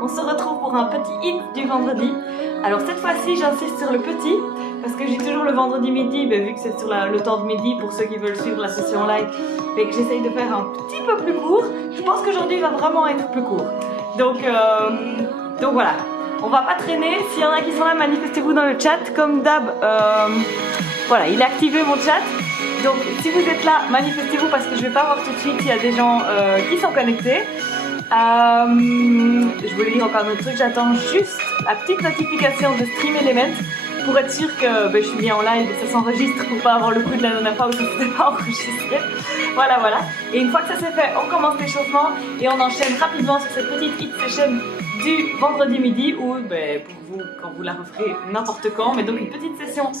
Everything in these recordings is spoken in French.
On se retrouve pour un petit hit du vendredi. Alors cette fois-ci j'insiste sur le petit parce que j'ai toujours le vendredi midi, vu que c'est sur le temps de midi pour ceux qui veulent suivre la session live, et que j'essaye de faire un petit peu plus court. Je pense qu'aujourd'hui va vraiment être plus court. Donc voilà, on va pas traîner. S'il y en a qui sont là, manifestez-vous dans le chat. Comme d'hab, voilà, il a activé mon chat. Donc si vous êtes là, manifestez-vous parce que je vais pas voir tout de suite s'il y a des gens qui sont connectés. Je voulais dire encore un autre truc, j'attends juste la petite notification de Stream Element pour être sûr que je suis bien en live et ça s'enregistre pour pas avoir le coup de la dernière fois où ça s'était pas enregistré. Voilà. Et une fois que ça s'est fait, on commence l'échauffement et on enchaîne rapidement sur cette petite hit session du vendredi midi où, pour vous, quand vous la referez n'importe quand, mais donc une petite session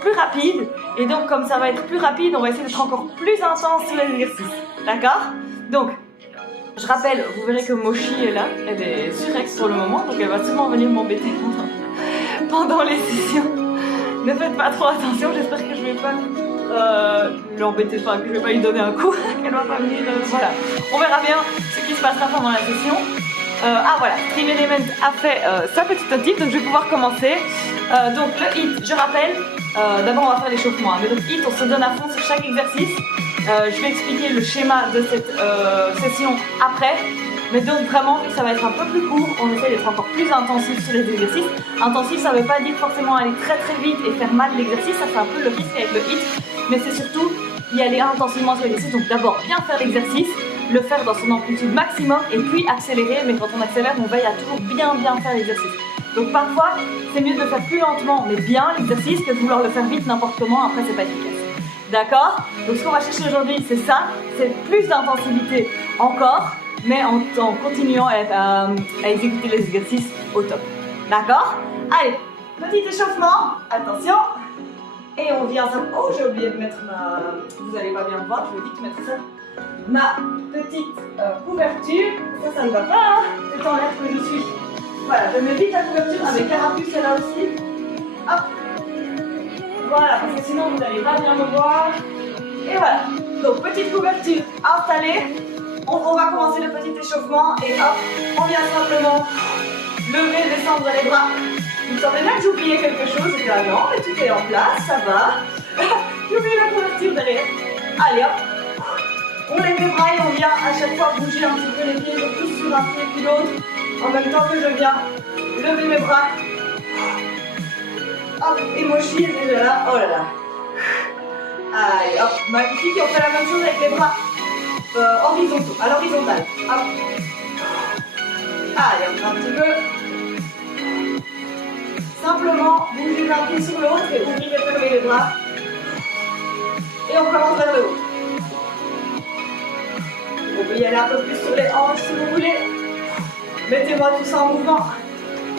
plus rapide. Et donc comme ça va être plus rapide, on va essayer d'être encore plus intense sur les exercices. D'accord? Donc, je rappelle, vous verrez que Moshi est là, elle est surex pour le moment, donc elle va sûrement venir m'embêter pendant les sessions. Ne faites pas trop attention, j'espère que je vais pas l'embêter, enfin que je vais pas lui donner un coup, qu'elle va pas venir, voilà. On verra bien ce qui se passera pendant la session. Voilà, Stream Element a fait sa petite notif, donc je vais pouvoir commencer. Donc le hit, je rappelle, d'abord on va faire l'échauffement, mais donc hit, on se donne à fond sur chaque exercice. Je vais expliquer le schéma de cette session après, mais donc vraiment, vu que ça va être un peu plus court, on essaie d'être encore plus intensif sur les exercices. Intensif, ça ne veut pas dire forcément aller très très vite et faire mal l'exercice, ça fait un peu le risque avec le hit, mais c'est surtout y aller intensivement sur l'exercice. Donc d'abord bien faire l'exercice, le faire dans son amplitude maximum et puis accélérer, mais quand on accélère, on veille à toujours bien faire l'exercice. Donc parfois, c'est mieux de le faire plus lentement, mais bien l'exercice, que de vouloir le faire vite n'importe comment, après c'est pas efficace. D'accord? Donc ce qu'on va chercher aujourd'hui, c'est ça, c'est plus d'intensité encore, mais en continuant à exécuter les exercices au top. D'accord? Allez, petit échauffement, attention. Et on vient ça. Oh, j'ai oublié de mettre ma... Vous allez pas bien me voir, je vais vite mettre ça. Ma petite couverture. Ça ne va pas, hein? C'est en l'air que je suis. Voilà, je mets vite la couverture avec carapuce, celle-là aussi. Hop. Voilà, parce que sinon vous n'allez pas bien me voir. Et voilà. Donc petite couverture installée. On va commencer le petit échauffement et hop, on vient simplement lever, descendre les bras. Il me semblait bien que j'oubliais quelque chose. Et là, non, mais tout est en place, ça va. J'oublie la couverture derrière. Allez hop. On lève les bras et on vient à chaque fois bouger un petit peu les pieds. Je pousse sur un pied puis l'autre. En même temps que je viens lever mes bras. Hop, et Moshi est déjà là. Oh là là. Allez, hop, magnifique. Et on fait la même chose avec les bras horizontaux, à l'horizontale. Hop. Allez, on fait un petit peu. Simplement, bouger d'un pied sur l'autre et ouvrir et fermer les bras. Et on commence vers le haut. On peut y aller un peu plus sur les hanches si vous voulez. Mettez-moi tout ça en mouvement.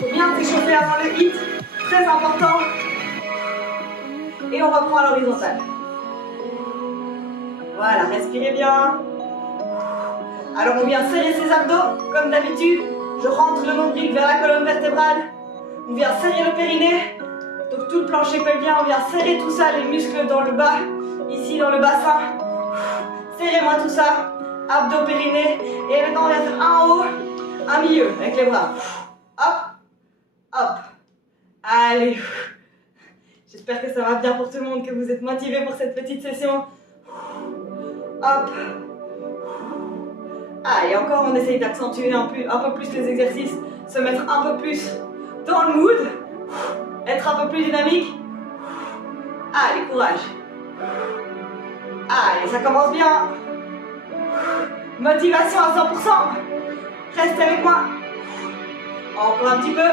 Il faut bien s'échauffer avant le hit. Très important. Et on reprend à l'horizontale. Voilà, respirez bien. Alors on vient serrer ses abdos, comme d'habitude. Je rentre le nombril vers la colonne vertébrale. On vient serrer le périnée. Donc tout le plancher pelvien, on vient serrer tout ça, les muscles dans le bas, ici dans le bassin. Serrez-moi tout ça. Abdos, périnée. Et maintenant on vient faire un en haut, un milieu, avec les bras. Hop, hop. Allez. J'espère que ça va bien pour tout le monde, que vous êtes motivés pour cette petite session. Hop. Allez, encore on essaye d'accentuer un peu plus les exercices, se mettre un peu plus dans le mood, être un peu plus dynamique. Allez, courage. Allez, ça commence bien. Motivation à 100%. Restez avec moi. Encore un petit peu.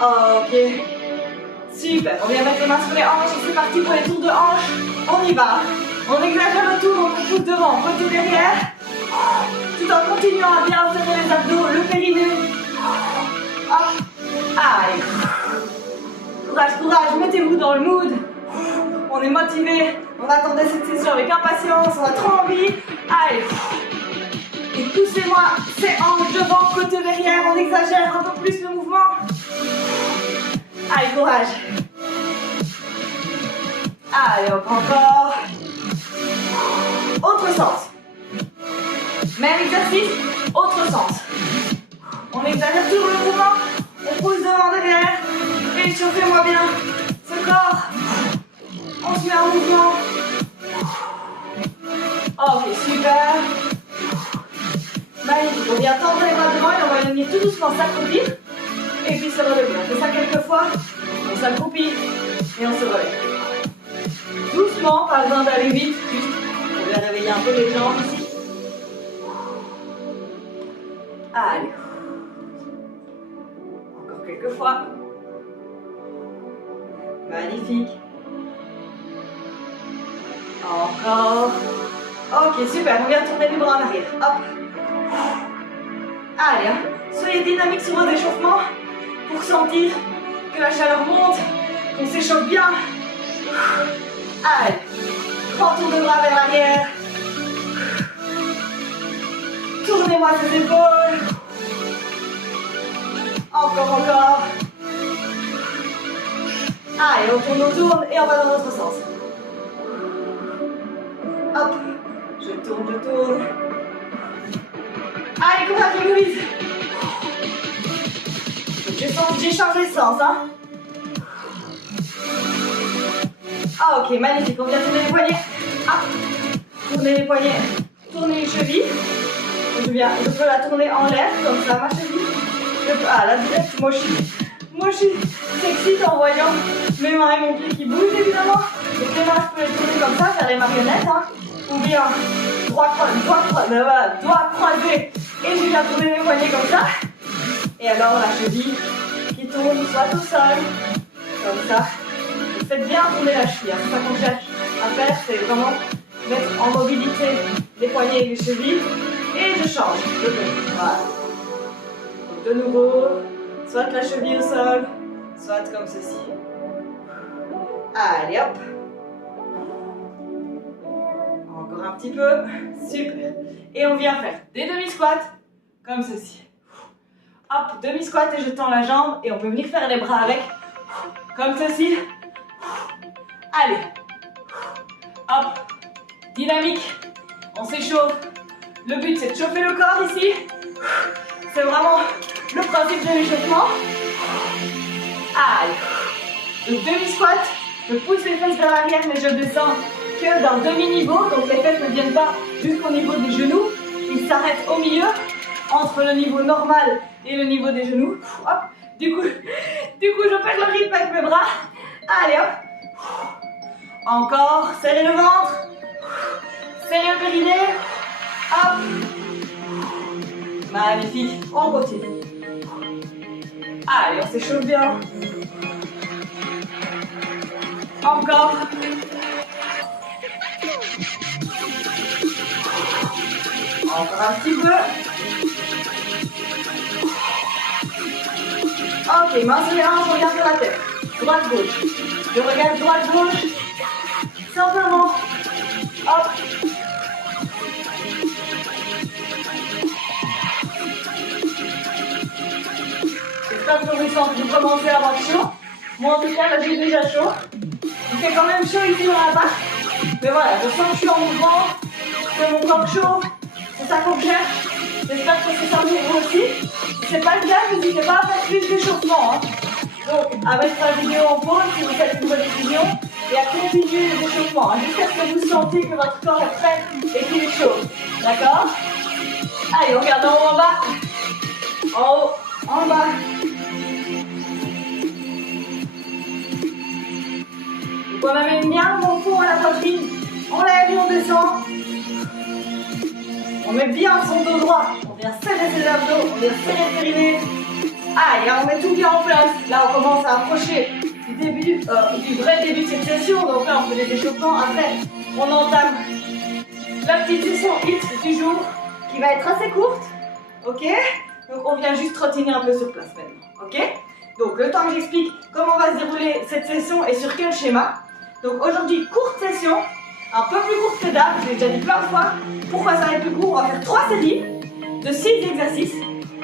Ok. Super. On vient mettre les mains sur les hanches et c'est parti pour les tours de hanches. On y va. On exagère le tour, on pousse devant, côté derrière. Tout en continuant à bien serrer les abdos, le périnée. Hop. Allez. Courage, courage. Mettez-vous dans le mood. On est motivé. On attendait cette session avec impatience. On a trop envie. Allez. Et poussez-moi ces hanches devant, côté derrière. On exagère un peu plus le mouvement. Allez, courage. Allez, on prend encore. Autre sens. Même exercice, autre sens. n'exagère toujours le mouvement. On pousse devant, derrière. Et chauffez-moi bien ce corps. On se met en mouvement. Ok, super. Magnifique. On vient tendre les bras devant et on va venir tout doucement s'accroupir. Et puis se relever. On fait ça quelques fois. On s'accroupit et on se relève. Doucement, pas besoin d'aller vite. Juste, on va réveiller un peu les jambes ici. Allez. Encore quelques fois. Magnifique. Encore. Ok, super. On vient tourner les bras en arrière. Hop. Allez, hein. Soyez dynamiques sur vos échauffements pour sentir que la chaleur monte, qu'on s'échauffe bien. Allez. Grand tour de bras vers l'arrière. Tournez-moi ces épaules. Encore. Allez, on tourne et on va dans l'autre sens. Hop, je tourne. Allez, courage, Louise. J'ai changé de sens, hein. Ah, ok, magnifique. On vient tourner les poignets. Hop, tourner les poignets, tourner les chevilles. Je peux la tourner en l'air, comme ça, ma cheville. La direct, moi je suis sexy en voyant mes mains et mon pied qui bougent, évidemment. Donc les mains, je peux les tourner comme ça, faire les marionnettes, hein. Ou bien doigt croisé, et je viens tourner mes poignets comme ça. Et alors la cheville qui tourne soit au sol, comme ça. Vous faites bien tourner la cheville, hein. C'est ça qu'on cherche à faire, c'est vraiment mettre en mobilité les poignets et les chevilles. Et je change de côté. Voilà. Donc de nouveau, soit la cheville au sol, soit comme ceci. Allez hop. Encore un petit peu. Super. Et on vient faire des demi-squats comme ceci. Hop, demi-squat et je tends la jambe et on peut venir faire les bras avec. Comme ceci. Allez. Hop. Dynamique. On s'échauffe. Le but c'est de chauffer le corps ici. C'est vraiment le principe de l'échauffement. Allez. Le demi-squat. Je pousse les fesses vers l'arrière mais je descends que d'un demi-niveau. Donc les fesses ne viennent pas jusqu'au niveau des genoux. Ils s'arrêtent au milieu entre le niveau normal et le niveau des genoux. Hop. Du coup je perds le rythme avec mes bras. Allez hop. Encore. Serrez le ventre. Serrez le périnée. Hop. Magnifique. On continue. Allez, on s'échauffe bien. Encore. Encore un petit peu. Ok, main sur les hanches, on regarde sur la tête. Droite-gauche. Je regarde droite-gauche. Simplement. Hop. J'espère que vous commencez à avoir chaud. Moi en tout cas, là j'ai déjà chaud. Il fait quand même chaud ici dans la barre. Mais voilà, je sens que je suis en mouvement, que mon corps chauffe. C'est ça qu'on cherche. J'espère que c'est ça pour vous aussi. Si ce n'est pas le cas, n'hésitez pas à faire plus d'échauffement. Hein. Donc, à mettre la vidéo en pause si vous faites une bonne décision et à continuer les échauffements. Hein, jusqu'à ce que vous sentiez que votre corps est prêt et qu'il est chaud. D'accord? Allez, on regarde en haut, en bas. En haut, en bas. On amène bien mon fond à la poitrine. On lève et on descend. On met bien son dos droit. On vient serrer ses abdos. On vient serrer le périnée. Allez, on met tout bien en place. Là, on commence à approcher du vrai début de cette session. Donc là, on fait des échauffements. Après, on entame la petite session HIIT du jour qui va être assez courte. Ok? Donc, on vient juste trottiner un peu sur place maintenant. Ok? Donc, le temps que j'explique comment va se dérouler cette session et sur quel schéma. Donc aujourd'hui, courte session, un peu plus courte que d'hab, je l'ai déjà dit plein de fois. Pourquoi ça va être plus court? On va faire 3 séries de 6 exercices.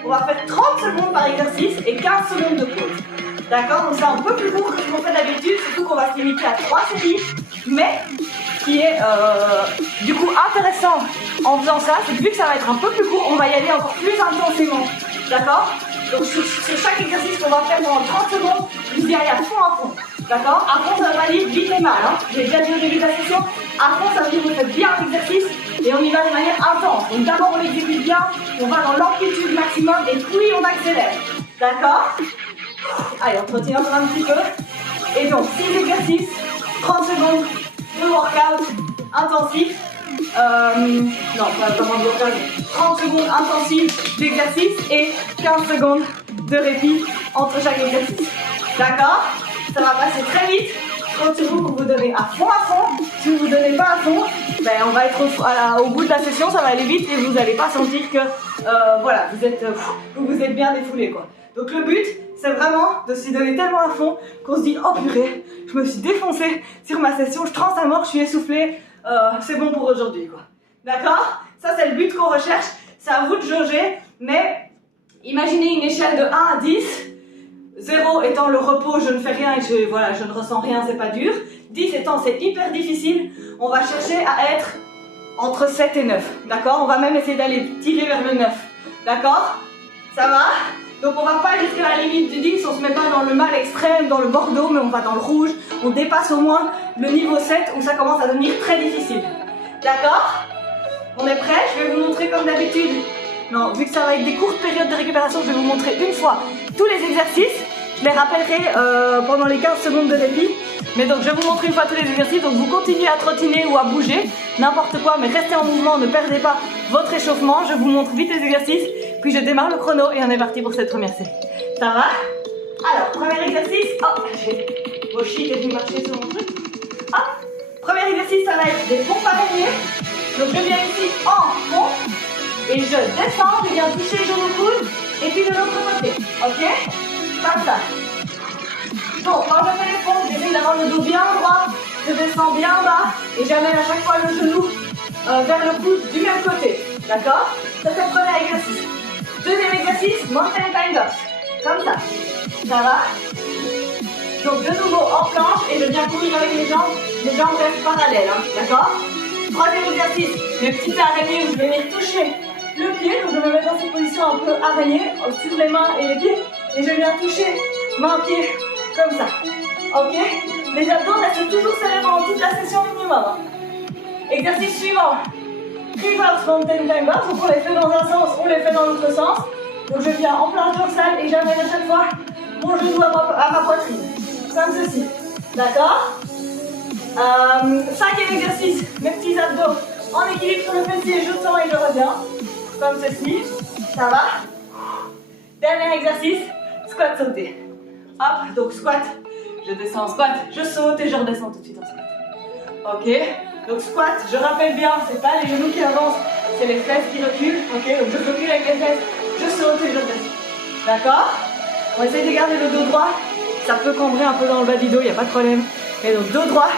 On va faire 30 secondes par exercice et 15 secondes de pause. D'accord? Donc c'est un peu plus court que ce qu'on fait d'habitude, surtout qu'on va se limiter à 3 séries. Mais ce qui est du coup intéressant en faisant ça, c'est que vu que ça va être un peu plus court, on va y aller encore plus intensément. D'accord? Donc sur chaque exercice qu'on va faire pendant 30 secondes, vous y allez à fond. D'accord? À fond, ça va pas dire vite et mal. Hein. J'ai déjà dit au début de la session, à fond, ça veut dire que vous faites bien l'exercice et on y va de manière intense. Donc d'abord, on l'exécute bien, on va dans l'amplitude maximum et puis on accélère. D'accord? Allez, on continue encore un petit peu. Et donc, 6 exercices, 30 secondes de workout intensif. Non, pas vraiment de workout. 30 secondes intensives d'exercice et 15 secondes de répit entre chaque exercice. D'accord? Ça va passer très vite. Compte sur vous pour vous donner à fond. Si vous ne vous donnez pas à fond, ben on va être au bout de la session, ça va aller vite et vous n'allez pas sentir que voilà, vous êtes bien défoulé quoi. Donc le but, c'est vraiment de s'y donner tellement à fond qu'on se dit oh purée, je me suis défoncée sur ma session, je transe à mort, je suis essoufflée, c'est bon pour aujourd'hui quoi. D'accord? Ça c'est le but qu'on recherche, c'est à vous de jauger, mais imaginez une échelle de 1 à 10. 0 étant le repos, je ne fais rien et je ne ressens rien, c'est pas dur. 10 étant c'est hyper difficile, on va chercher à être entre 7 et 9. D'accord? On va même essayer d'aller tirer vers le 9. D'accord? Ça va? Donc on va pas jusqu'à la limite du 10, on se met pas dans le mal extrême, dans le bordeaux, mais on va dans le rouge. On dépasse au moins le niveau 7 où ça commence à devenir très difficile. D'accord? On est prêt? Je vais vous montrer comme d'habitude. Non, vu que ça va être des courtes périodes de récupération, je vais vous montrer une fois tous les exercices. Je les rappellerai pendant les 15 secondes de répit. Mais donc je vais vous montrer une fois tous les exercices. Donc vous continuez à trottiner ou à bouger, n'importe quoi, mais restez en mouvement, ne perdez pas votre échauffement. Je vous montre vite les exercices, puis je démarre le chrono et on est parti pour cette première série. Ça va? Alors, premier exercice. Hop, j'ai Moshi qui est venu marcher sur mon truc. Hop, premier exercice, ça va être des pompes araignées. Donc je viens ici en pompe. Et je descends, je viens toucher les genoux coudes, et puis de l'autre côté, ok? Comme ça. Donc, quand je fais les pompes, j'essaie d'avoir le dos bien droit, je descends bien bas, et j'amène à chaque fois le genou vers le coude du même côté, d'accord? Ça c'est le premier exercice. Deuxième exercice, mountain climbers, comme ça. Ça va? Donc de nouveau en planche, et je viens courir avec les jambes restent parallèles, hein, d'accord? Troisième exercice, mes petites araignées où je vais venir toucher le pied, donc je me mets dans cette position un peu araignée, sur les mains et les pieds, et je viens toucher main-pied comme ça. Ok? Les abdos restent toujours serrés pendant toute la session minimum. Exercice suivant. Reverse mountain climbers, donc on les fait dans un sens, on les fait dans l'autre sens. Donc je viens en planche dorsale et j'amène à chaque fois mon genou à ma poitrine. Comme ceci. D'accord? Cinquième exercice, mes petits abdos en équilibre sur le fessier, je sens et je reviens. Comme ceci, ça va? Dernier exercice, squat sauté. Hop, donc squat, je descends en squat, je saute et je redescends tout de suite en squat. Ok, donc squat, je rappelle bien, c'est pas les genoux qui avancent, c'est les fesses qui reculent. Ok, donc je recule avec les fesses, je saute et je redescends. D'accord? On essaye de garder le dos droit, ça peut cambrer un peu dans le bas du dos, il n'y a pas de problème. Et donc dos droit,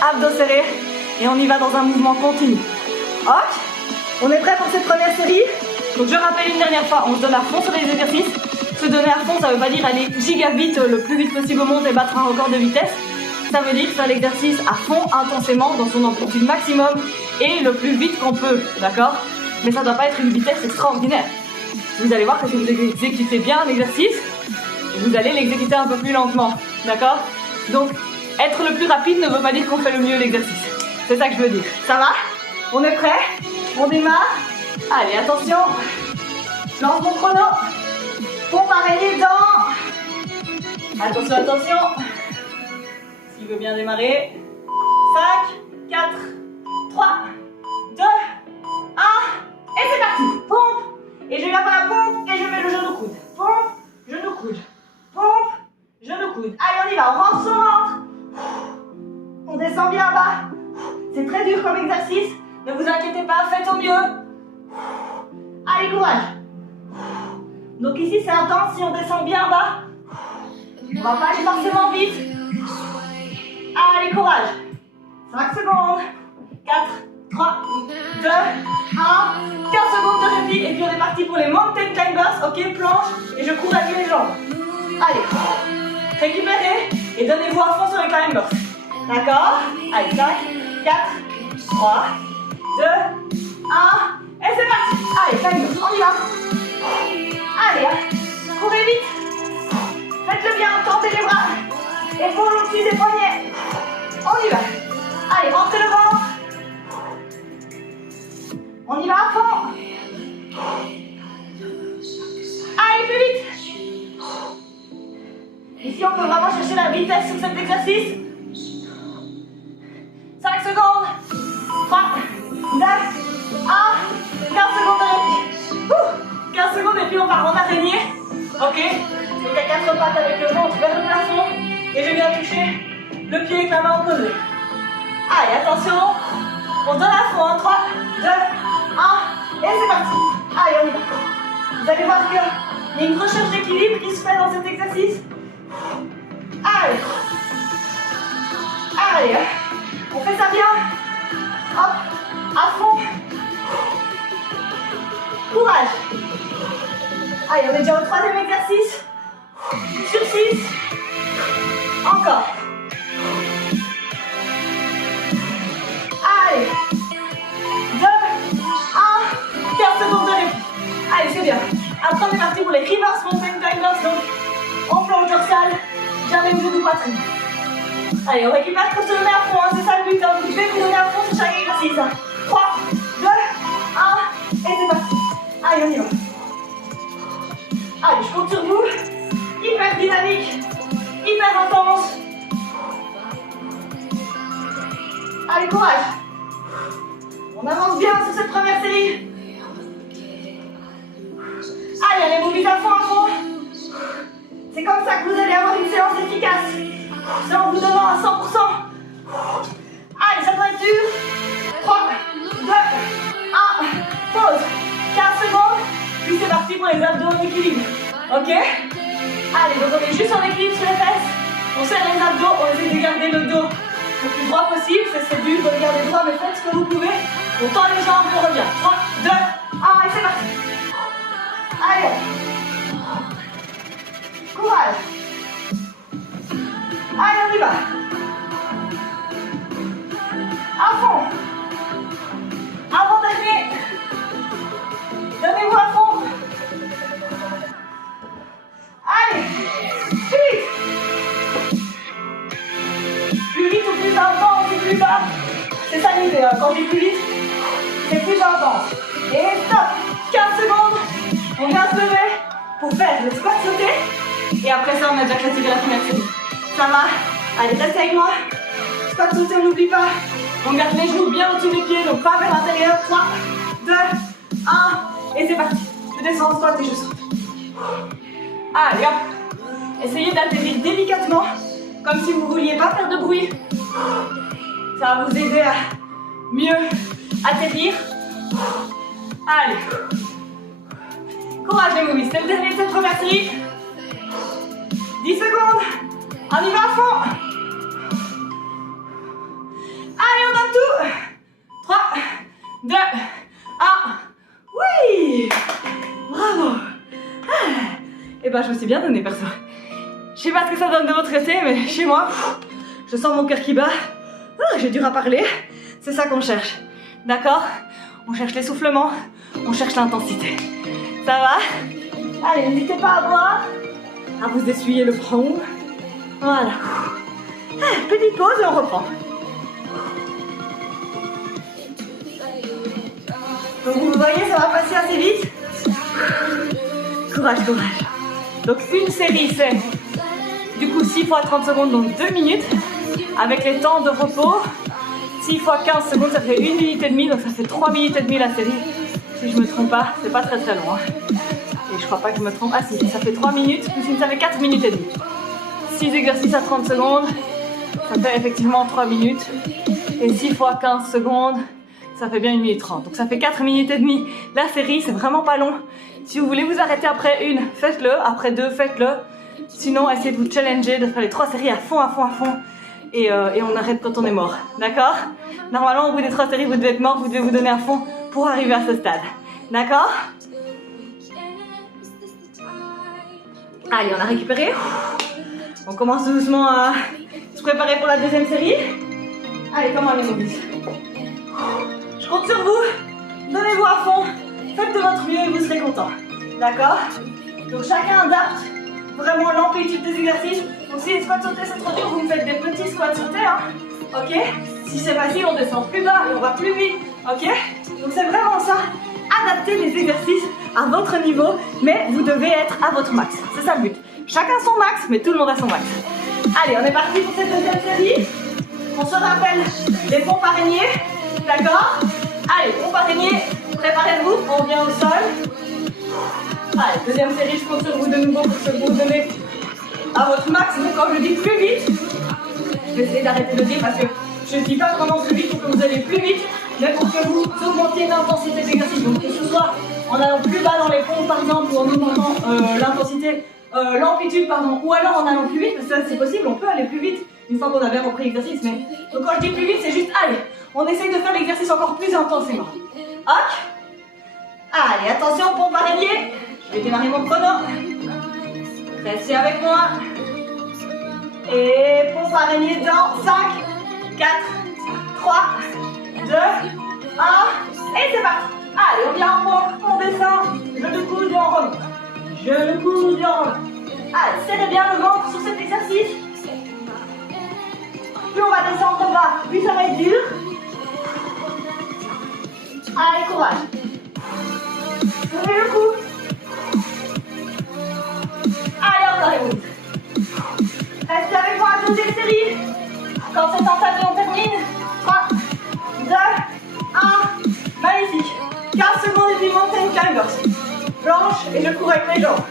abdos serrés, et on y va dans un mouvement continu. Ok? On est prêt pour cette première série? Donc je rappelle une dernière fois, on se donne à fond sur les exercices. Se donner à fond, ça ne veut pas dire aller giga vite, le plus vite possible au monde et battre un record de vitesse. Ça veut dire faire l'exercice à fond, intensément, dans son amplitude maximum et le plus vite qu'on peut, d'accord? Mais ça ne doit pas être une vitesse extraordinaire. Vous allez voir que si vous exécutez bien un exercice, vous allez l'exécuter un peu plus lentement, d'accord? Donc, être le plus rapide ne veut pas dire qu'on fait le mieux l'exercice. C'est ça que je veux dire. Ça va? On est prêt? On démarre? Allez, attention. Je lance mon chrono. Pompe araignée dedans. Attention, attention. S'il veut bien démarrer. 5, 4, 3, 2, 1. Et c'est parti. Pompe. Et je viens faire la pompe et je mets le genou coude. Pompe, genou coude. Pompe, genou coude. Allez, on y va. On rentre son ventre. On descend bien bas. C'est très dur comme exercice. Ne vous inquiétez pas, faites au mieux. Allez, courage. Donc ici, c'est intense. Si on descend bien bas, on va pas aller forcément vite. Allez, courage. 5 secondes. 4, 3, 2, 1. 15 secondes de répit. Et puis on est parti pour les mountain climbers. Ok, planche. Et je cours avec les jambes. Allez. Récupérez. Et donnez-vous à fond sur les climbers. D'accord? Allez, 5, 4, 3, 2, 1. Et c'est parti. Allez, climbers. On y va. Allez, courez Repli des poignets. On y va. Allez, rentrez le ventre. On y va à fond. Allez, plus vite. Ici, on peut vraiment chercher la vitesse sur cet exercice. 5 secondes. 3, 2, 1. 15 secondes de répit. 15 secondes et puis on part en araignée. Ok. Donc à 4 pattes avec le ventre vers le plafond. Et je viens toucher le pied avec la main opposée. Allez, attention. On donne à fond. 3, 2, 1. Et c'est parti. Allez, on y va. Vous allez voir qu'il y a une recherche d'équilibre qui se fait dans cet exercice. Allez. Allez. On fait ça bien. Hop. À fond. Courage. Allez, on est déjà au 3e exercice. Sur 6. Encore. Allez. 2, 1. 15 secondes de répit. Allez, c'est bien. Après, on est parti pour les reverse mountain climbers. Donc, en planche dorsale, jamais le genou poitrine. Allez, on récupère pour se donner à fond. Hein. C'est ça le but. Hein. Vous devez vous donner à fond sur chaque exercice. Hein. 3, 2, 1. Et c'est parti. Allez, on y va. Allez, je compte sur vous. Hyper dynamique. Hyper intense. Allez, courage. On avance bien sur cette première série. Allez, allez, vous visez à fond, à fond. C'est comme ça que vous allez avoir une séance efficace. C'est en vous donnant à 100%. Allez, ça doit être dur. 3, 2, 1. Pause. 15 secondes. Puis c'est parti pour les abdos en équilibre. Ok? Allez, donc on est juste en équilibre sur les fesses. On serre les abdos, on essaie de garder le dos le plus droit possible. C'est dur de garder droit, mais faites ce que vous pouvez. On tend les jambes et on revient. 3, 2, 1, et c'est parti. Allez. Courage. Allez, on y va. À fond. Avant-dernier. Donnez-vous à fond. Allez. Plus vite ou plus intense ou plus bas. C'est ça l'idée. Hein. Quand je dis plus vite, c'est plus intense. Et stop. 15 secondes. On vient se lever pour faire le squat sauté. Et après ça, on a déjà clôturé la première série. Ça va? Allez, restez avec moi. Squat sauté, on n'oublie pas. On garde les genoux bien au-dessus des pieds, donc pas vers l'intérieur. 3, 2, 1. Et c'est parti. Je descends en squat et je saute. Allez, hop. Essayez d'atterrir délicatement, comme si vous ne vouliez pas faire de bruit. Ça va vous aider à mieux atterrir. Allez. Courage les movies, c'est le dernier de cette première série. 10 secondes. On y va à fond. Allez, on donne tout. 3, 2, 1. Oui. Bravo. Et ben, je me suis bien donné, perso. Je sais pas ce que ça donne de votre côté, mais chez moi, je sens mon cœur qui bat. J'ai dur à parler. C'est ça qu'on cherche. D'accord? On cherche l'essoufflement, on cherche l'intensité. Ça va? Allez, n'hésitez pas à boire, à vous essuyer le front. Voilà. Petite pause et on reprend. Donc vous voyez, ça va passer assez vite. Courage, courage. Donc une série, c'est du coup 6 fois 30 secondes, donc 2 minutes. Avec les temps de repos, 6 fois 15 secondes, ça fait 1 minute et demie, donc ça fait 3 minutes et demie la série. Si je me trompe pas, c'est pas très très long. Hein. Et je crois pas que je me trompe. Ah si, ça fait 3 minutes, plus ça fait 4 minutes et demie. 6 exercices à 30 secondes, ça fait effectivement 3 minutes. Et 6 fois 15 secondes, ça fait bien 1 minute 30. Donc ça fait 4 minutes et demie. La série, c'est vraiment pas long. Si vous voulez vous arrêter après une, faites-le. Après deux, faites-le. Sinon, essayez de vous challenger, de faire les 3 séries à fond, à fond, à fond. Et on arrête quand on est mort. D'accord? Normalement, au bout des 3 séries, vous devez être mort, vous devez vous donner à fond pour arriver à ce stade. D'accord? Allez, on a récupéré. On commence doucement à se préparer pour la deuxième série. Allez, comment les mobiles? Je compte sur vous. Donnez-vous à fond. Faites de votre mieux et vous serez content. D'accord? Donc chacun adapte vraiment l'amplitude des exercices. Donc si les squats sautés c'est trop dur, vous me faites des petits squats sautés, hein. Ok? Si c'est facile, on descend plus bas et on va plus vite. Ok? Donc c'est vraiment ça. Adapter les exercices à votre niveau, mais vous devez être à votre max. C'est ça le but. Chacun son max, mais tout le monde a son max. Allez, on est parti pour cette deuxième série. On se rappelle les pompes araignées. D'accord? Allez, pompes araignées. Préparez-vous, on vient au sol. Allez, deuxième série, je compte sur vous de nouveau pour que vous donnez à votre max. Donc quand je dis plus vite, je vais essayer d'arrêter de dire parce que je ne dis pas vraiment plus vite pour que vous alliez plus vite, mais pour que vous augmentiez l'intensité d'exercice. Donc que ce soit en allant plus bas dans les pompes par exemple, ou en augmentant l'intensité, l'amplitude pardon, ou alors en allant plus vite, parce que ça c'est possible, on peut aller plus vite une fois qu'on a bien compris l'exercice. Mais donc quand je dis plus vite, c'est juste allez, on essaye de faire l'exercice encore plus intensément. Ok. Allez, attention, pompe araignée. Je vais démarrer mon chrono. Restez avec moi. Et pompe araignée dans 5, 4, 3, 2, 1. Et c'est parti. Allez, on vient en pompe, on descend. Genou coude et on remonte. Genou coude et on remonte. Allez, serrez bien le ventre sur cet exercice. Plus on va descendre bas, plus ça va être dur. Allez, courage. Levez le cou. Allez, encore une minute. Restez avec moi à deuxième série. Quand c'est entamé, on termine. 3, 2, 1. Magnifique. 15 secondes et puis mountain climbers. Planche et je cours avec mes jambes.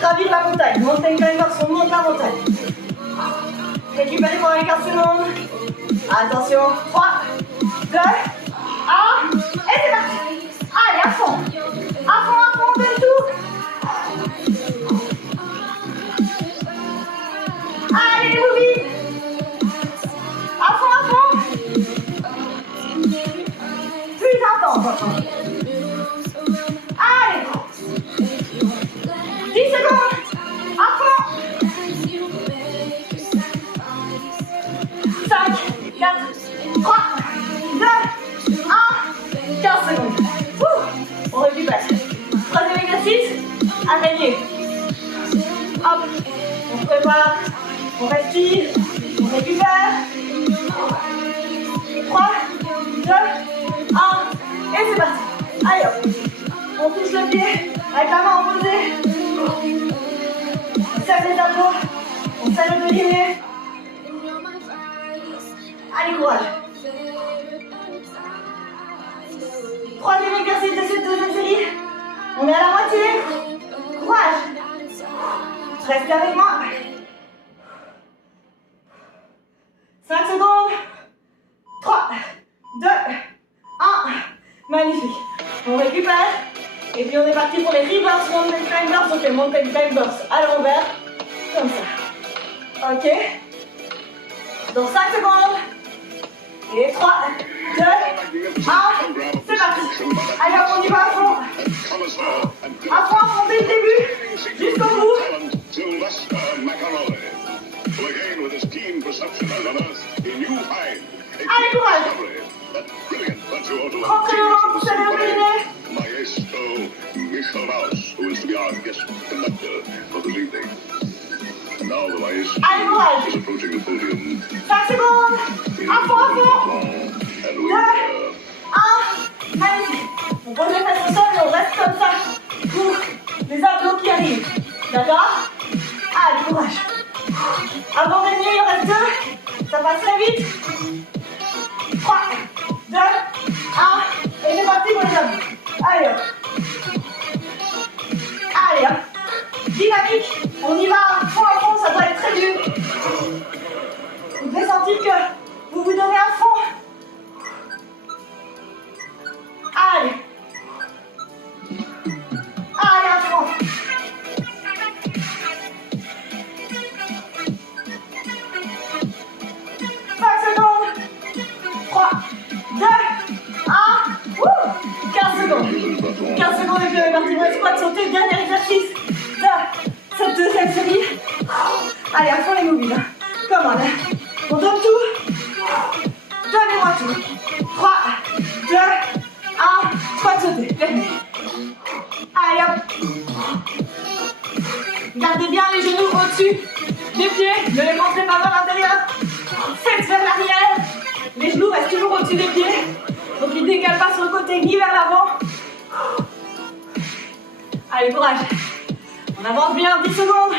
Gravir la montagne. Mountain climbers, on monte la montagne. Récupérez pendant les 15 secondes. Attention. 3, 2, 1. Et c'est parti. Allez, à fond. À fond, on donne tout. Allez, les boobies. À fond. Plus intense. Allez. 10 secondes. À fond. 5, 4, 3, 2, 1. 15 secondes. On récupère. Troisième exercice. Araignée. Hop. On prépare. On respire. On récupère. 3, 2, 1. Et c'est parti. Allez hop. On touche le pied avec la main opposée. On serre les abdos. On serre le périnée. Allez, courage. Troisième exercice de cette deuxième série. On est à la moitié. Courage. Restez avec moi. 5 secondes. 3, 2, 1. Magnifique. On récupère. Et puis on est parti pour les reverse mountain climbers. Donc les mountain climbers à l'envers. Comme ça. Ok. Dans 5 secondes. Et 3, 2, 1. C'est parti. Allez, on y va à fond. À fond, dès le début. Jusqu'au bout. Allez, courage. Rentrez le ventre, vous allez au périnée. Allez, courage. 5 secondes. À fond. 2, 1. Magnifique. On pose les fesses au sol et on reste comme ça pour les abdos qui arrivent. D'accord? Allez, courage. Avant dernier, il en reste 2. Ça passe très vite. 3, 2, 1. Et c'est parti pour les abdos. Allez hop. Allez hop. Dynamique. On y va à fond, ça doit être très dur. Vous devez sentir que vous vous donnez à fond. Allez. Allez à fond. 5 secondes. 3, 2, 1. 15 secondes. 15 secondes et puis on est parti pour les squats sautés. Dernier exercice de cette deuxième série. Allez, à fond les mobiles. Come on. On donne tout. Donnez-moi tout. 3, 2, 1. Squat sauté. Allez hop. Gardez bien les genoux au-dessus des pieds. Ne les montrez pas vers l'intérieur. Faites vers l'arrière. Les genoux restent toujours au-dessus des pieds. Donc ils ne décalent pas sur le côté ni vers l'avant. Allez, courage. On avance bien, 10 secondes.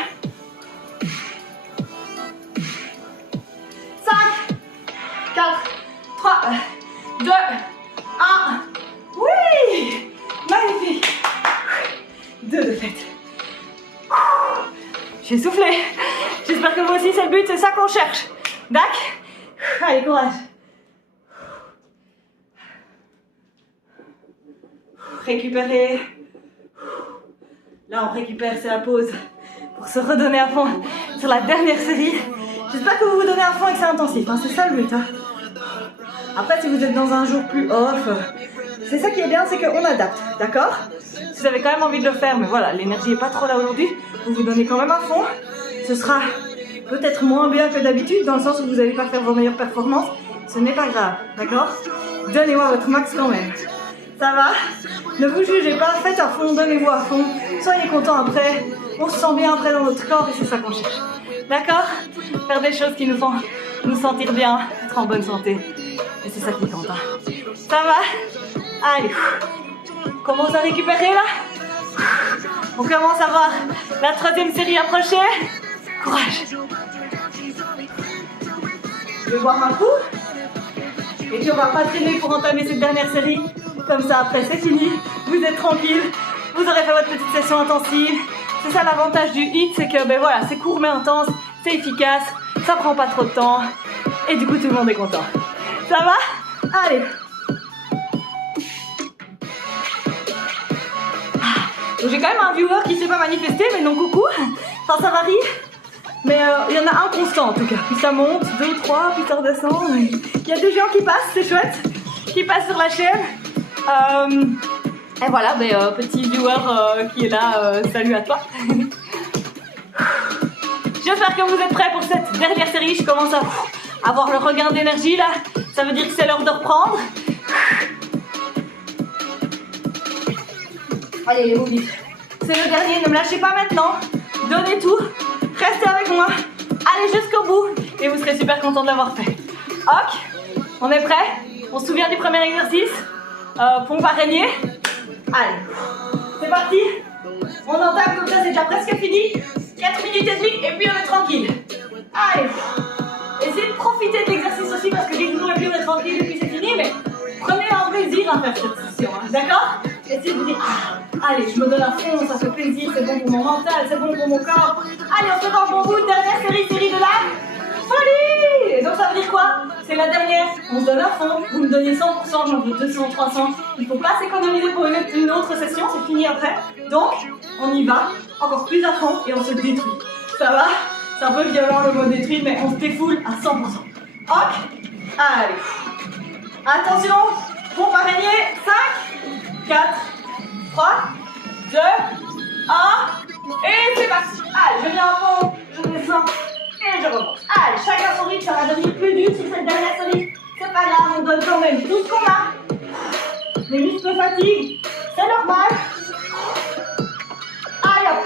5, 4, 3, 2, 1. Oui! Magnifique. 2 de fête. J'ai soufflé. J'espère que vous aussi, c'est le but, c'est ça qu'on cherche. Dac? Allez, courage. Récupérer. Là, on récupère, c'est la pause pour se redonner à fond sur la dernière série. J'espère que vous vous donnez à fond et que c'est intensif, hein, c'est ça le but. Hein. Après, si vous êtes dans un jour plus off, c'est ça qui est bien, c'est qu'on adapte, d'accord? Si vous avez quand même envie de le faire, mais voilà, l'énergie n'est pas trop là aujourd'hui, vous vous donnez quand même à fond. Ce sera peut-être moins bien que d'habitude, dans le sens où vous n'allez pas faire vos meilleures performances. Ce n'est pas grave, d'accord? Donnez-moi votre max quand même. Ça va? Ne vous jugez pas, faites à fond, donnez-vous à fond. Soyez contents après. On se sent bien après dans notre corps et c'est ça qu'on cherche. D'accord? Faire des choses qui nous font nous sentir bien, être en bonne santé. Et c'est ça qui compte. Hein. Ça va? Allez. On commence à récupérer là. On commence à voir la 3e série approcher. Courage. Je vais boire un coup. Et puis on va pas traîner pour entamer cette dernière série. Comme ça après c'est fini. Vous êtes tranquille. Vous aurez fait votre petite session intensive. C'est ça l'avantage du HIIT, c'est que ben voilà, c'est court mais intense, c'est efficace, ça prend pas trop de temps. Et du coup tout le monde est content. Ça va? Allez. Donc j'ai quand même un viewer qui s'est pas manifesté, mais non coucou. Enfin ça varie. Mais il y en a un constant en tout cas. Puis ça monte, 2, 3, puis ça redescend. Il y a des gens qui passent, c'est chouette. Qui passent sur la chaîne. Et voilà, petit viewer qui est là, salut à toi. J'espère que vous êtes prêts pour cette dernière série. Je commence à avoir le regain d'énergie là. Ça veut dire que c'est l'heure de reprendre. Allez les movies. C'est le dernier, ne me lâchez pas maintenant. Donnez tout. Restez avec moi. Allez jusqu'au bout. Et vous serez super content de l'avoir fait. Ok, on est prêts? On se souvient du premier exercice? Pompe araignée. Allez, c'est parti. On entame comme ça, c'est déjà presque fini. 4 minutes et demie et puis on est tranquille. Allez, essayez de profiter de l'exercice aussi parce que j'ai toujours et puis on est tranquille et puis c'est fini. Mais prenez un plaisir à faire cette session, hein, d'accord? Essayez de vous dire, allez, je me donne à fond, ça fait plaisir, c'est bon pour mon mental, c'est bon pour mon corps. Allez, on se retrouve pour vous, dernière série de la folie. Et donc ça veut dire quoi? C'est la dernière, on se donne à fond, vous me donnez 100%, j'en veux 200, 300. Il ne faut pas s'économiser pour une autre session, c'est fini après. Donc, on y va, encore plus à fond et on se détruit. Ça va? C'est un peu violent le mot détruit, mais on se défoule à 100%. Ok? Allez. Attention, pompe araignée, 5, 4, 3, 2, 1, et c'est parti. Allez, je viens à fond, je descends. Et je remonte. Allez, chacun son rythme, ça va devenir plus dur sur cette dernière série. C'est pas grave, on donne quand même tout ce qu'on a. Les muscles fatiguent, c'est normal. Allez hop.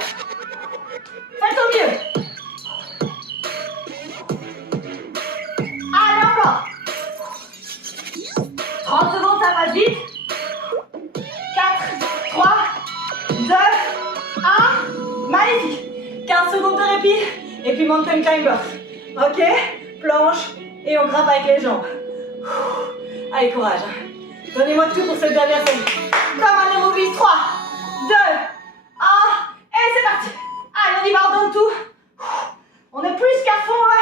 Faites au mieux. Allez encore. 30 secondes, ça passe vite. 4, 3, 2, 1. Magnifique. 15 secondes de répit. Et puis mountain climber. Ok? Planche. Et on grimpe avec les jambes. Allez, courage. Donnez-moi tout pour cette dernière série. Comme un Movies. 3, 2, 1. Et c'est parti. Allez, on y va, on donne tout. On est plus qu'à fond là.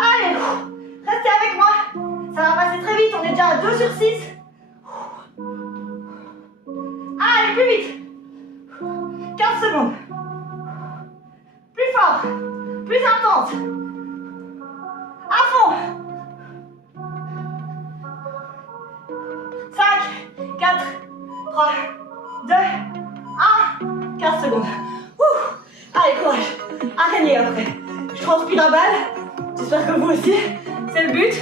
Allez. Restez avec moi. Ça va passer très vite. On est déjà à 2 sur 6. Allez, plus vite. 15 secondes. Plus fort, plus intense. À fond. 5, 4, 3, 2, 1. 15 secondes. Ouh. Allez, courage. Araignée après. Je transpire à balle. J'espère que vous aussi. C'est le but.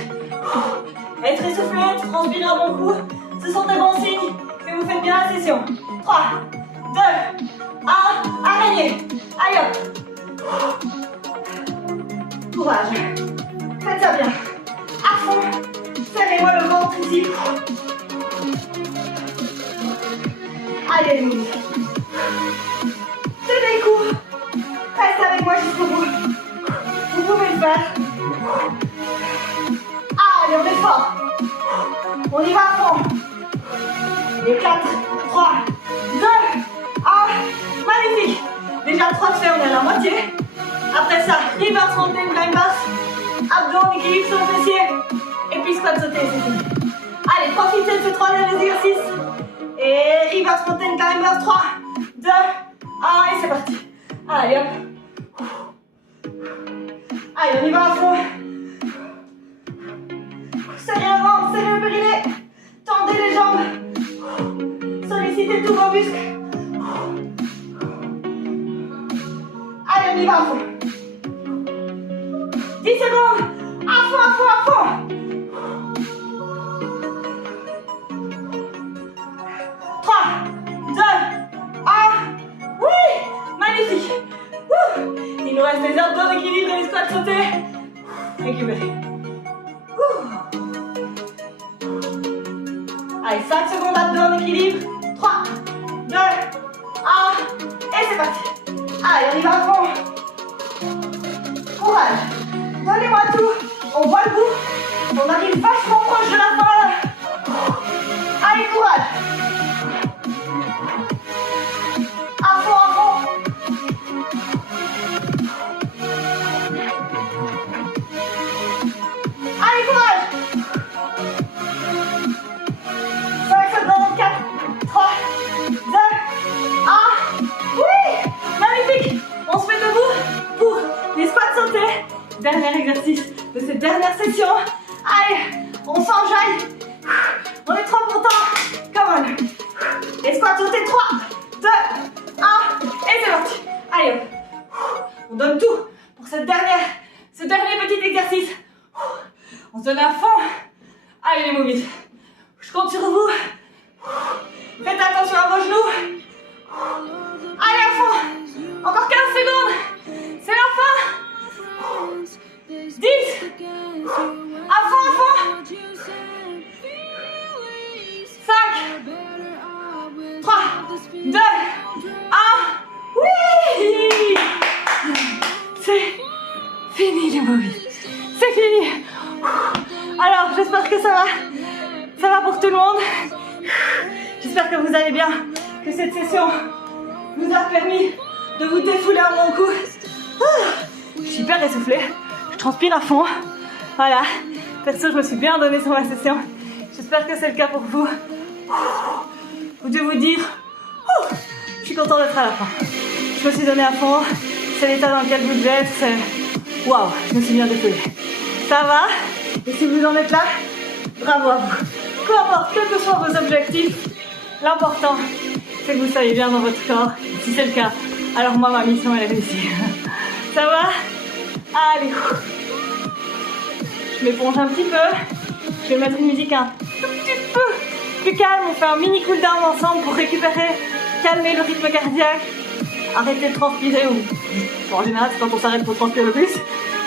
Être essoufflé, transpirer à bon coup. Ce sont des bons signes que vous faites bien la session. 3, 2, 1. Araignée. Allez, Mousse. Tenez le coup. Restez avec moi jusqu'au bout. Vous pouvez le faire. Allez, on est fort. On y va à fond. Et 4, 3, 2, 1. Magnifique. Déjà 3 de fait, on est à la moitié. Après ça, reverse mountain climb basse. Abdos en équilibre sur le fessier. Et puis squat sauté, c'est fini. Allez, profitez de ces 3 derniers exercices. Et reverse mountain climb basse. 3, 2, 1. Et c'est parti. Allez, hop. Allez, on y va à fond. Serrez le ventre, serrez le périnée. Tendez les jambes. Sollicitez tous vos muscles. Allez, on y va à fond. 10 secondes. À fond, à fond, à fond. 3, 2, 1. Oui, magnifique. Il nous reste des abdos d'équilibre et les squats sautés. Récupérez. Allez, 5 secondes abdos en équilibre. 3, 2, 1. Et c'est parti. Allez, on y va à fond. Courage. Donnez-moi tout. On voit le bout. On arrive vachement proche de la fin là. Allez, courage. À fond, à fond. Allez, courage. 5 secondes. 4, 3, 2, 1. Oui, magnifique. On se met debout pour les squats sautés. Dernier exercice de cette dernière session. Allez, on s'enjaille. On est trop contents. Come on. Les squats sautés. 3, 2, 1. Et c'est parti. Allez, hop. On donne tout pour ce dernier petit exercice. On se donne à fond. Allez les mobiles. Je compte sur vous. Faites attention à vos genoux. Allez à fond. Encore 15 secondes. C'est la fin. 10. À fond, à fond. 5, 3, 2, 1. Oui. C'est fini les mobiles. C'est fini. Alors, j'espère que ça va pour tout le monde. J'espère que vous allez bien, que cette session vous a permis de vous défouler un bon coup. Je suis hyper essoufflée, je transpire à fond. Voilà, perso, je me suis bien donnée sur ma session. J'espère que c'est le cas pour vous. Vous devez vous dire, je suis contente d'être à la fin. Je me suis donnée à fond, c'est l'état dans lequel vous devez être. Waouh, je me suis bien défoulée. Ça va? Et si vous en êtes là, bravo à vous. Peu importe, quels que soient vos objectifs, l'important, c'est que vous soyez bien dans votre corps. Et si c'est le cas, alors moi, ma mission, elle est réussie. Ça va? Allez. Je m'éponge un petit peu. Je vais mettre une musique un tout petit peu plus calme. On fait un mini cool down ensemble pour récupérer, calmer le rythme cardiaque. Arrêtez de transpirer ou... en général, c'est quand on s'arrête pour transpirer le plus.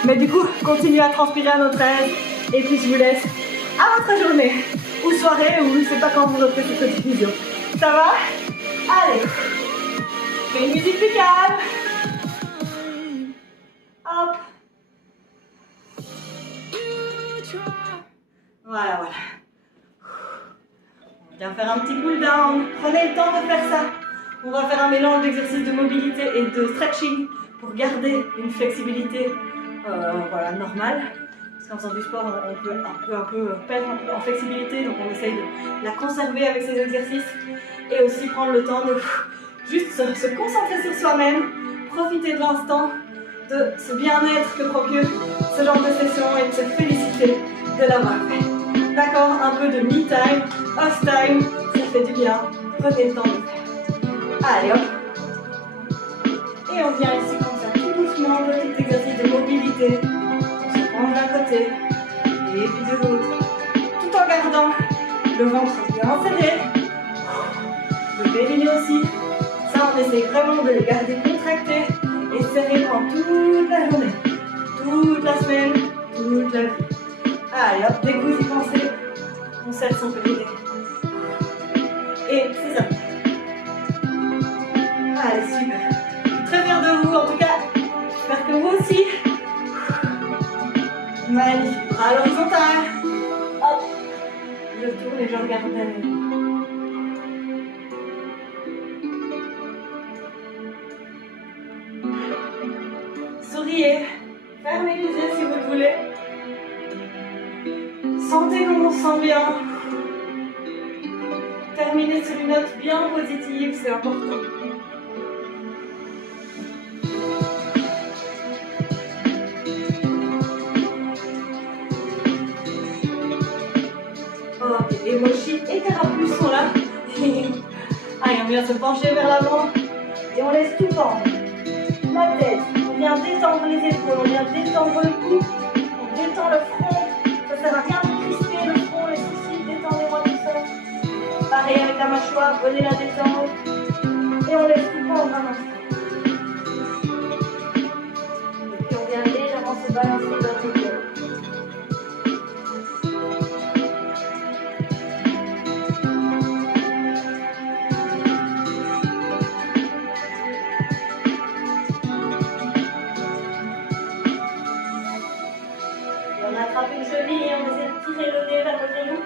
Mais du coup, continuez à transpirer à notre aise. Et puis, je vous laisse à votre journée. Ou soirée, ou je sais pas quand vous referez cette diffusion. Ça va? Allez. Je fais une musique plus calme. Hop. Voilà, voilà. On vient faire un petit cool down. Prenez le temps de faire ça. On va faire un mélange d'exercices de mobilité et de stretching pour garder une flexibilité voilà, normale. Parce qu'en faisant du sport, on peut un peu perdre en flexibilité, donc on essaye de la conserver avec ces exercices et aussi prendre le temps de juste se concentrer sur soi-même, profiter de l'instant, de ce bien-être que procure ce genre de session et de se féliciter de l'avoir fait. D'accord? Un peu de me time, off time, ça fait du bien. Prenez le temps de le faire. Allez hop! Et on vient ici comme ça, tout doucement, petit exercice de mobilité. On se penche d'un côté et puis de l'autre, tout en gardant le ventre bien serré, le périnée aussi. Ça, on essaie vraiment de le garder contracté et serré pendant toute la journée, toute la semaine, toute la vie. Allez hop, dès que vous y pensez, on serre son périnée. Et c'est ça. très fière de vous en tout cas. J'espère que vous aussi. Magnifique. Bras à l'horizontale. Hop. Je tourne et je regarde derrière. Souriez. Fermez les yeux si vous le voulez. Sentez comme on se sent bien. Terminez sur une note bien positive, c'est important. Ok, et Mochi et Carapuce sont là. Allez, on vient se pencher vers l'avant et on laisse tout pendre. La tête, on vient détendre les épaules, on vient détendre le cou, on détend le front. Ça sert à rien de crisper le front, les sourcils, détendez-moi tout ça. Pareil avec la mâchoire, venez la détendre. Et on laisse tout pendre un instant. Et puis on vient légèrement se balancer dans le cœur. On attrape une cheville et on essaie de tirer le nez vers le genou.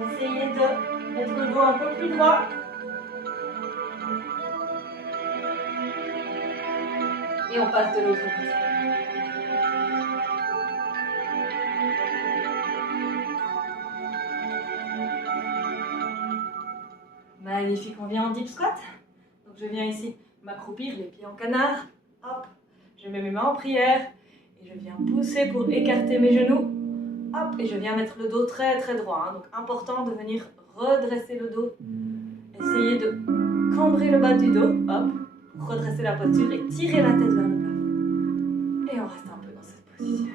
Essayez de mettre le dos un peu plus droit. Et on passe de l'autre côté. Magnifique, on vient en deep squat. Donc je viens ici m'accroupir, les pieds en canard. Hop. Je mets mes mains en prière et je viens pousser pour écarter mes genoux. Hop, et je viens mettre le dos très très droit. Hein. Donc important de venir redresser le dos. Essayez de cambrer le bas du dos. Hop, redresser la posture et tirer la tête vers le plafond. Et on reste un peu dans cette position.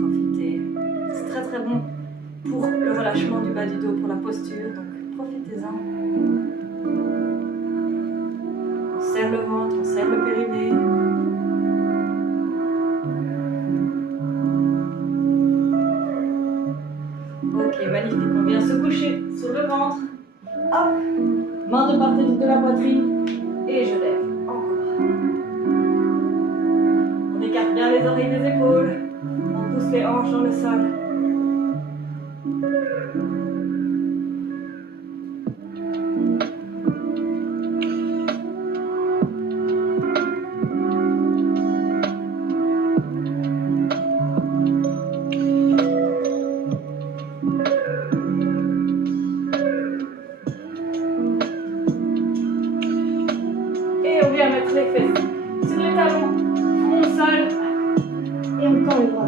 Profitez. C'est très très bon pour le relâchement du bas du dos, pour la posture, donc profitez-en. On serre le ventre, on serre le périnée. Ok, magnifique, on vient se coucher sur le ventre. Hop, main de part et d'autre de la poitrine. Et je lève, encore. On écarte bien les oreilles des épaules. On pousse les hanches dans le sol. Et on vient mettre les fesses sur les talons, front au sol, et on tend les bras.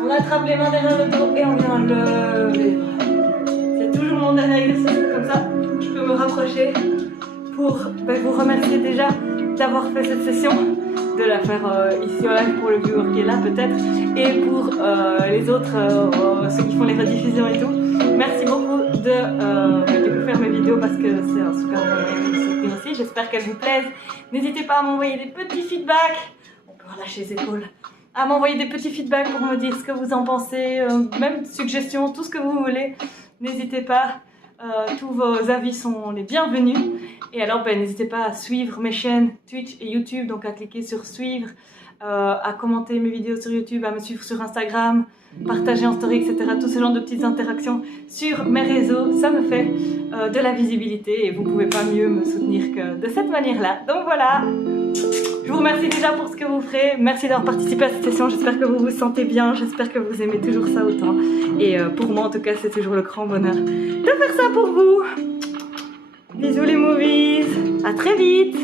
On attrape les mains derrière le dos et on vient lever les bras. C'est toujours mon dernier exercice, comme ça je peux me rapprocher pour vous remercier déjà d'avoir fait cette session, de la faire ici en live pour le viewer qui est là peut-être, et pour les autres, ceux qui font les rediffusions et tout. Merci beaucoup de faire mes vidéos parce que c'est un super moyen de me soutenir aussi. J'espère qu'elles vous plaisent. N'hésitez pas à m'envoyer des petits feedbacks. On peut relâcher les épaules. À m'envoyer des petits feedbacks pour me dire ce que vous en pensez, même suggestions, tout ce que vous voulez. N'hésitez pas, tous vos avis sont les bienvenus. Et alors, n'hésitez pas à suivre mes chaînes Twitch et YouTube, donc à cliquer sur suivre, à commenter mes vidéos sur YouTube, à me suivre sur Instagram, partager en story, etc. Tout ce genre de petites interactions sur mes réseaux, ça me fait de la visibilité et vous ne pouvez pas mieux me soutenir que de cette manière-là. Donc voilà, je vous remercie déjà pour ce que vous ferez. Merci d'avoir participé à cette session. J'espère que vous vous sentez bien. J'espère que vous aimez toujours ça autant. Et pour moi, en tout cas, c'est toujours le grand bonheur de faire ça pour vous. Bisous les movies. À très vite.